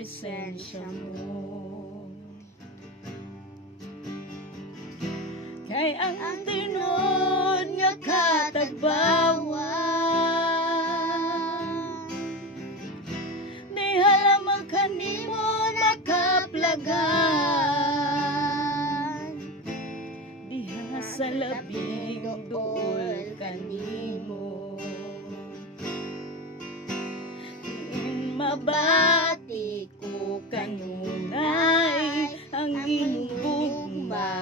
presensya mo. Kay ang tinod nga katagbawan, di halamang kanimo nakaplagan, diha sa labing dool kanimo. Mabati ko kanunay ang imong gugma,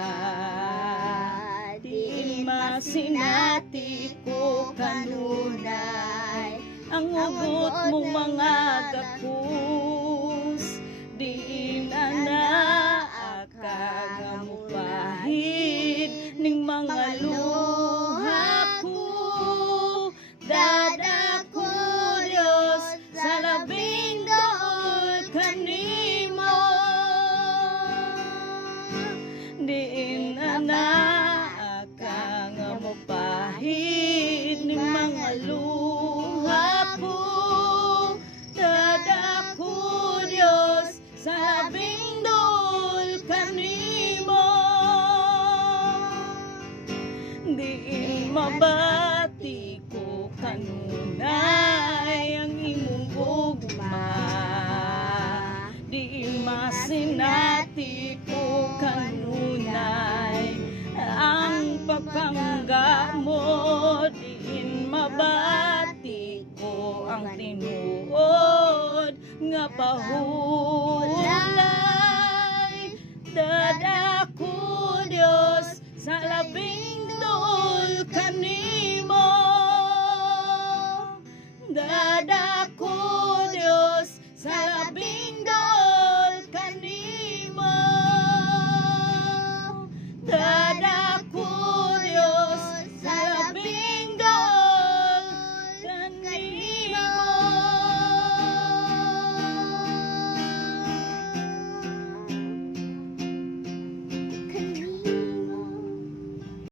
di masinati ko kanunay ang ugot mong mga kapus. Di na naakagapahid ning mga luha ko. Dadako Diyos sa labing dool kanimo, di na naakagapahid ning mga luha ko. Dadako Diyos sa labing dool kanimo, di mabati ko kanunay ang imong gugma, di masinati ko kanunay ang pagpangga mo. Di mabati ko ang tinuod nga pahulay. Dada